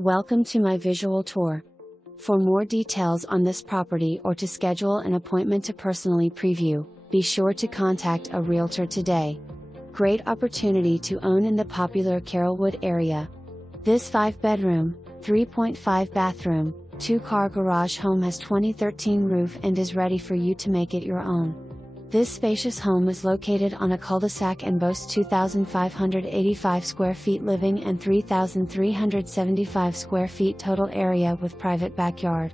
Welcome to my visual tour. For more details on this property or to schedule an appointment to personally preview, be sure to contact a realtor today. Great opportunity to own in the popular Carrollwood area. This 5-bedroom, 3.5 bathroom, 2-car garage home has 2013 roof and is ready for you to make it your own. This spacious home is located on a cul-de-sac and boasts 2,585 square feet living and 3,375 square feet total area with private backyard.